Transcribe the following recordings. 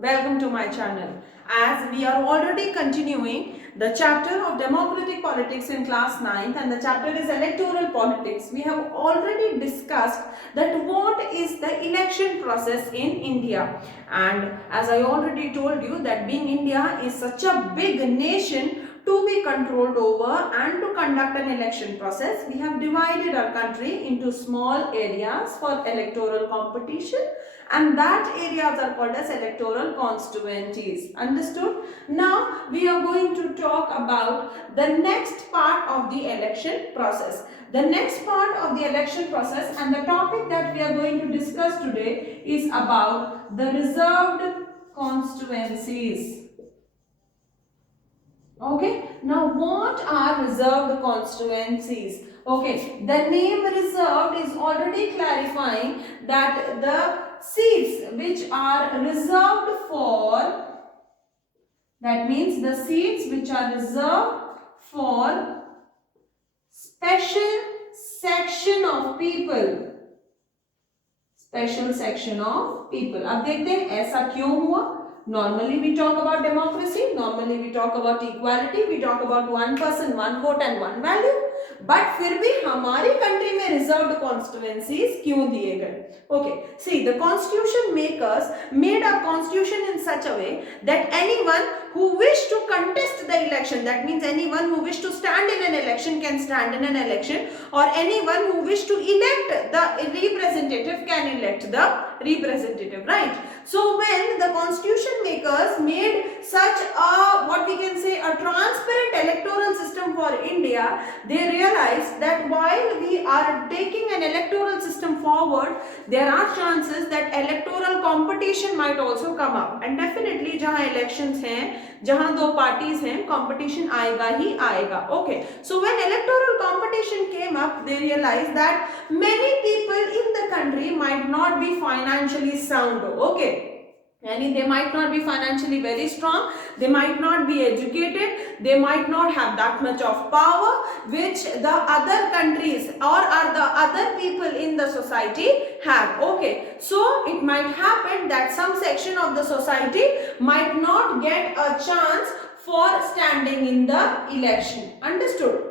welcome to my channel. As we are already continuing the chapter of democratic politics in class 9th and the chapter is electoral politics, we have already discussed that what is the election process in India. And as I already told you that being India is such a big nation to be controlled over and to conduct an election process, we have divided our country into small areas for electoral competition, and that areas are called as electoral constituencies. Understood? Now we are going to talk about the next part of the election process. The next part of the election process and the topic that we are going to discuss today is about the reserved constituencies. Okay, now what are reserved constituencies? Okay, the name reserved is already clarifying that the seats which are reserved for, that means the seats which are reserved for special section of people. Special section of people. अब देखते हैं ऐसा क्यों हुआ. Normally we talk about democracy, normally we talk about equality, we talk about one person, one vote and one value. But फिर भी हमारी country में reserved constituencies क्यों दिए गए? Okay, see, the constitution makers made a constitution in such a way that anyone who wish to contest the election, that means anyone who wish to stand in an election can stand in an election, or anyone who wish to elect the representative can elect the representative, right? So when the constitution makers made such a, what we can say, a transparent electoral system for India, they realized that while we are taking an electoral system forward, there are chances that electoral competition might also come up, and definitely जहाँ elections हैं, जहाँ दो parties हैं, competition आएगा ही आएगा. Okay, so when electoral competition came up, they realized that many people in the country might not be financially sound. Okay, and they might not be financially very strong, they might not be educated, they might not have that much of power which the other countries or the other people in the society have. Okay, so it might happen that some section of the society might not get a chance for standing in the election. Understood?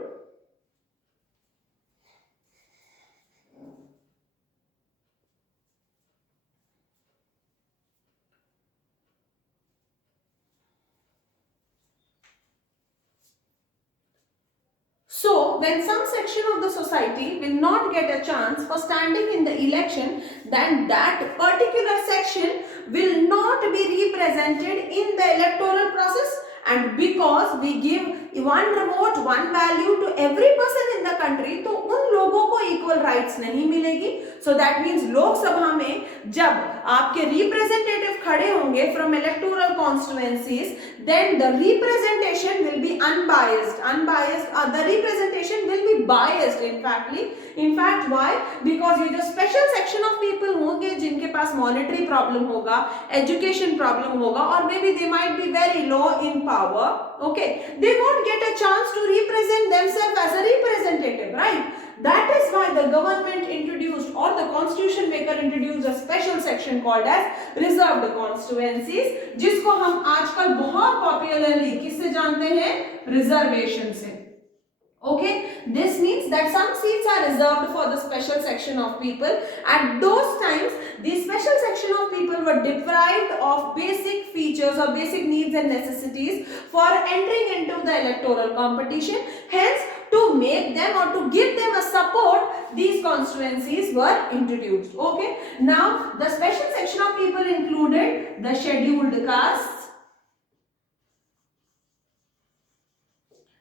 So, when some section of the society will not get a chance for standing in the election, then that particular section will not be represented in the electoral process. And because we give one vote, one value to every person in the country, तो उन लोगों को equal rights नहीं मिलेगी. So that means Lok Sabha में जब आपके representative खड़े होंगे from electoral constituencies, then the representation will be unbiased. The representation will be biased. In fact, why? Because ये जो special section of people होंगे जिनके पास monetary problem होगा, education problem होगा, or maybe they might be very low in power. Okay, they won't get a chance to represent themselves as a representative, right? That is why the government introduced, or the constitution maker introduced, a special section called as reserved constituencies, जिसको हम आजकल बहुत popularly किससे जानते हैं? Reservation से. Okay, this means that some seats are reserved for the special section of people. At those times, the special section of people were deprived of basic features or basic needs and necessities for entering into the electoral competition. Hence, to make them or to give them a support, these constituencies were introduced. Okay, now the special section of people included the scheduled castes,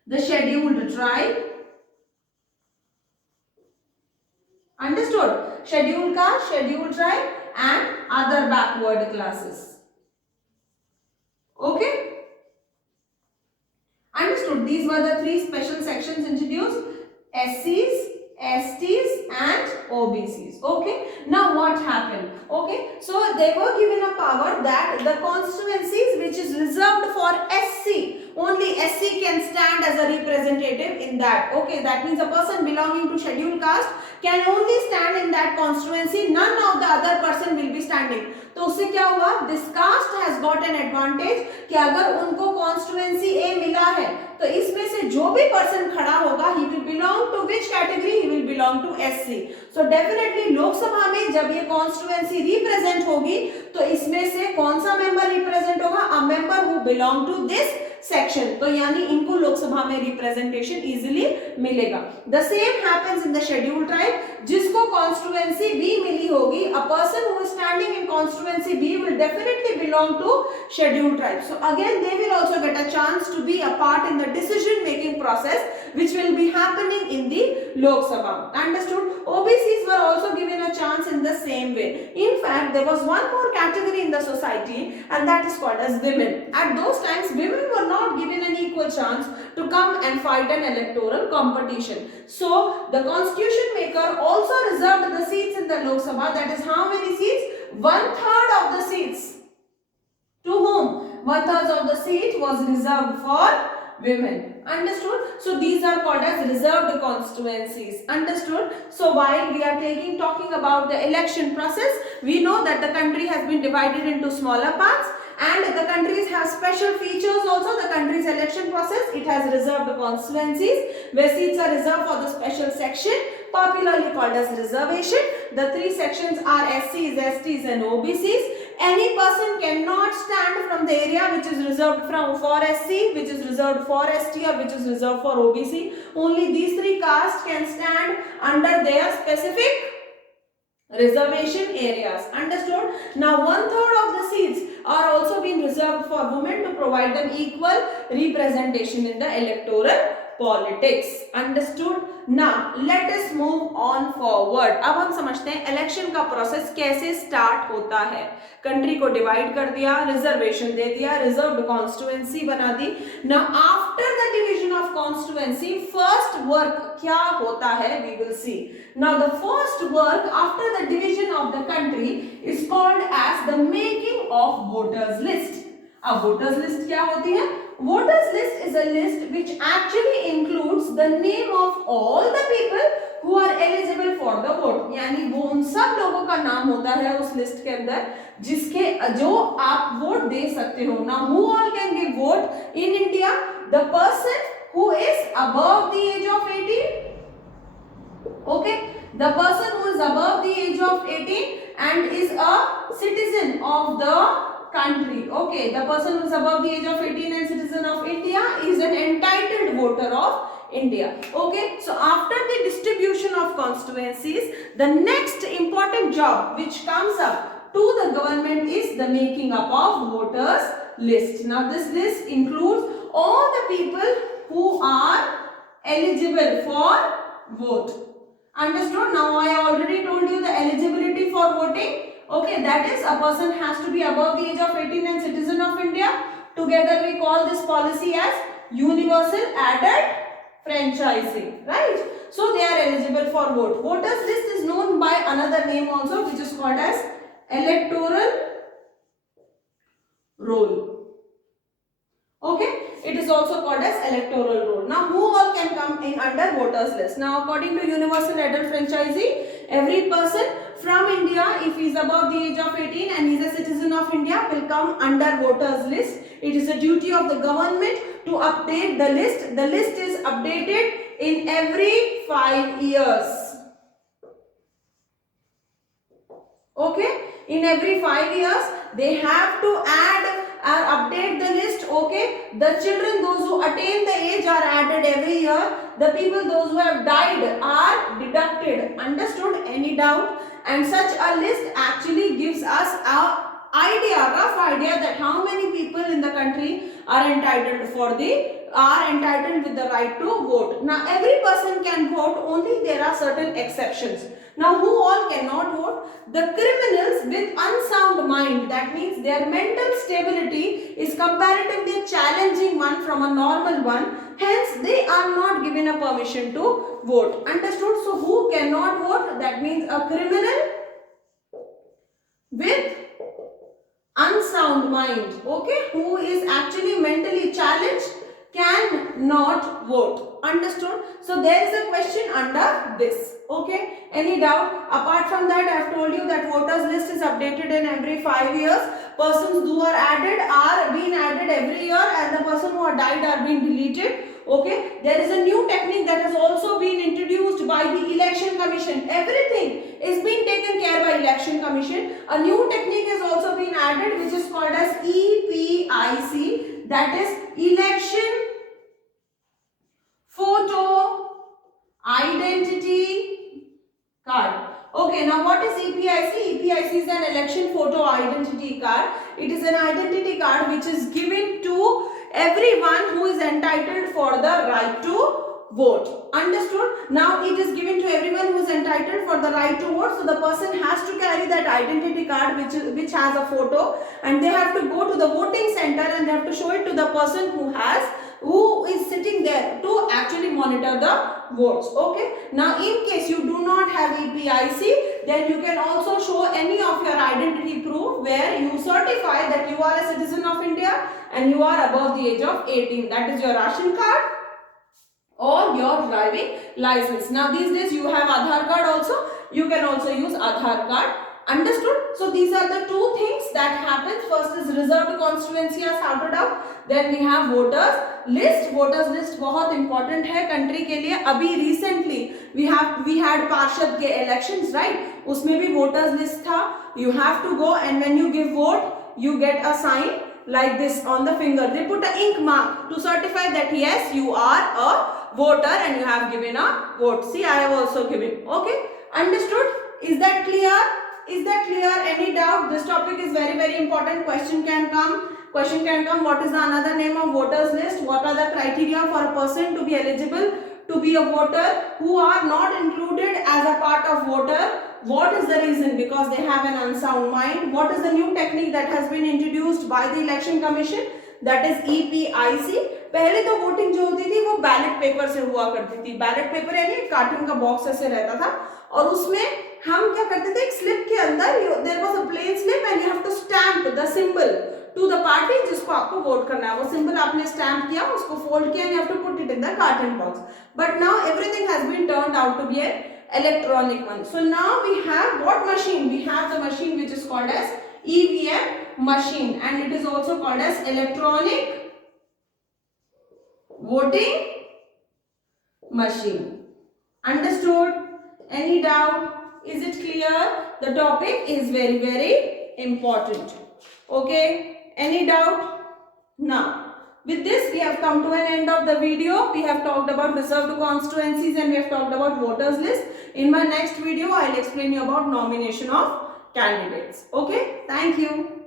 the scheduled tribe. Understood? Scheduled caste, scheduled tribe and other backward classes. Okay? Understood? These were the three special sections introduced: SCs, STs and OBCs. Okay, now what happened? Okay, so they were given a power that the constituencies which is reserved for SC, only SC can stand as a representative in that. Okay, that means a person belonging to scheduled caste can only stand in that constituency, none of the other person will be standing. तो उससे क्या हुआ? This caste has has got an advantage कि अगर उनको constituency A मिला है तो इसमें से जो भी पर्सन खड़ा होगा he will belong to which category? He will belong to SC. So definitely Lok Sabha में जब ये constituency represent होगी तो इसमें से कौन सा member represent होगा? A member who belong to this section, तो यानी इनको लोकसभा में रिप्रेजेंटेशन इजीली मिलेगा. The same happens in the schedule tribe, जिसको कॉन्स्टिट्यूएंसी बी मिली होगी, a person who is standing in constituency B will definitely belong to schedule tribe. So again they will also get a chance to be a part in the decision making process which will be happening in the Lok Sabha. Understood? OBCs were also given a chance in the same way. In fact, there was one more category in the society and that is called as women. At those times, women were not given an equal chance to come and fight an electoral competition. So, the constitution maker also reserved the seats in the Lok Sabha. That is how many seats? 1/3 of the seats. To whom? 1/3 of the seat was reserved for women. Understood? So these are called as reserved constituencies. Understood? So while we are talking about the election process, we know that the country has been divided into smaller parts and the countries have special features also. The country's election process, it has reserved constituencies where seats are reserved for the special section, popularly called as reservation. The three sections are SCs, STs and OBCs. Any person cannot stand from the area which is reserved for SC, which is reserved for ST or which is reserved for OBC. Only these three castes can stand under their specific reservation areas. Understood? Now 1/3 of the seats are also being reserved for women to provide them equal representation in the electoral politics. Understood? Now let us move on forward. अब हम समझते हैं election का process कैसे start होता है. Country को divide कर दिया, रिजर्वेशन दे दिया, रिजर्व्ड कॉन्स्टिट्यूएंसी बना दी. Now after the division of constituency first work क्या होता है, we will see. Now the first work after the division of the country is called as the making of voters list. अब voters list क्या होती है? Voters list is a list which actually includes the name of all the people who are eligible for the vote. यानी वो उन सब लोगों का नाम होता है उस लिस्ट के अंदर जिसके जो आप वोट दे सकते हो. Now who all can give vote in India? The person who is above the age of 18. Okay, the person who is above the age of 18 and is a citizen of the country. Okay, the person who is above the age of 18 and citizen of India is an entitled voter of India. Okay, so after the distribution of constituencies, the next important job which comes up to the government is the making up of voters list. Now this list includes all the people who are eligible for vote. Understood? Now I already told you the eligibility for voting. Okay, that is a person has to be above the age of 18 and citizen of India. Together we call this policy as universal adult franchising, right? So they are eligible for vote. Voters list is known by another name also which is called as electoral roll. Okay, it is also called as electoral roll. Now who all can come in under voters list? Now according to universal adult franchising, every person from India, if he is above the age of 18 and he is a citizen of India, will come under voters list. It is a duty of the government to update the list. The list is updated in every 5 years. Okay, in every 5 years they have to add or update the list. Okay, the children, those who attain the age, are added every year. The people, those who have died, are deducted. Understood? Any doubt? And such a list actually gives us a rough idea that how many people in the country are entitled with the right to vote. Now every person can vote, only there are certain exceptions. Now who all cannot vote? The criminals with unsound mind, that means their mental stability is comparatively challenging one from a normal one, hence they are not given a permission to vote. Understood? So who cannot vote? That means a criminal with unsound mind, okay, who is actually mentally challenged cannot vote. Understood? So there is a question under this. Okay, any doubt? Apart from that, I have told you that voters list is updated in every 5 years. Persons who are being added every year, and the person who are died are being deleted. Okay, there is a new technique that has also been introduced by the Election Commission. Everything is being taken care by Election Commission. A new technique has also been added, which is called as EPIC, that is Election Photo Identity Card. Okay, now what is EPIC? EPIC is an election photo identity card. It is an identity card which is given to everyone who is entitled for the right to vote. Understood? Now it is given to everyone who is entitled for the right to vote. So the person has to carry that identity card which has a photo, and they have to go to the voting center and they have to show it to the person who is sitting there to actually monitor the votes. Okay, now in case you do not have EPIC, then you can also show any of your identity proof where you certify that you are a citizen of India and you are above the age of 18. That is your ration card or your driving license. Now these days you have Aadhaar card also. You can also use Aadhaar card. Understood? So these are the two things that happens. First is reserved constituency are sorted out. Then we have voters list. Voters list बहुत important है country के लिए. अभी recently we had पार्षद के elections, right? उसमें भी voters list था. You have to go, and when you give vote, you get a sign like this on the finger. They put an ink mark to certify that yes, you are a voter and you have given a vote. See, I have also given. Okay, understood? Is that clear? Is that clear? Any doubt? This topic is very, very important. Question can come. Question can come. What is the another name of voters list? What are the criteria for a person to be eligible to be a voter who are not included as a part of voter? What is the reason? Because they have an unsound mind. What is the new technique that has been introduced by the Election Commission? That is EPIC. पहले तो voting जो होती थी वो ballot paper से हुआ करती थी. बैलेट पेपर यानी कार्टून का बॉक्स ऐसे रहता था, और उसमें हम क्या करते थे, एक स्लिप के अंदर there was a plane slip and you have to stamp the symbol to the party जिसको आपको वोट करना है. वो सिंबल आपने स्टैम्प किया, उसको फोल्ड किया, and you have to put it in the cartoon box. But now everything has been turned out to be an electronic one. So now we have what machine? We have the machine which is called as EVM machine, and it is also called as electronic voting machine. Understood? Any doubt? Is it clear? The topic is very, very important. Okay? Any doubt? Now, with this, we have come to an end of the video. We have talked about reserved constituencies and we have talked about voters list. In my next video, I will explain you about nomination of candidates. Okay? Thank you.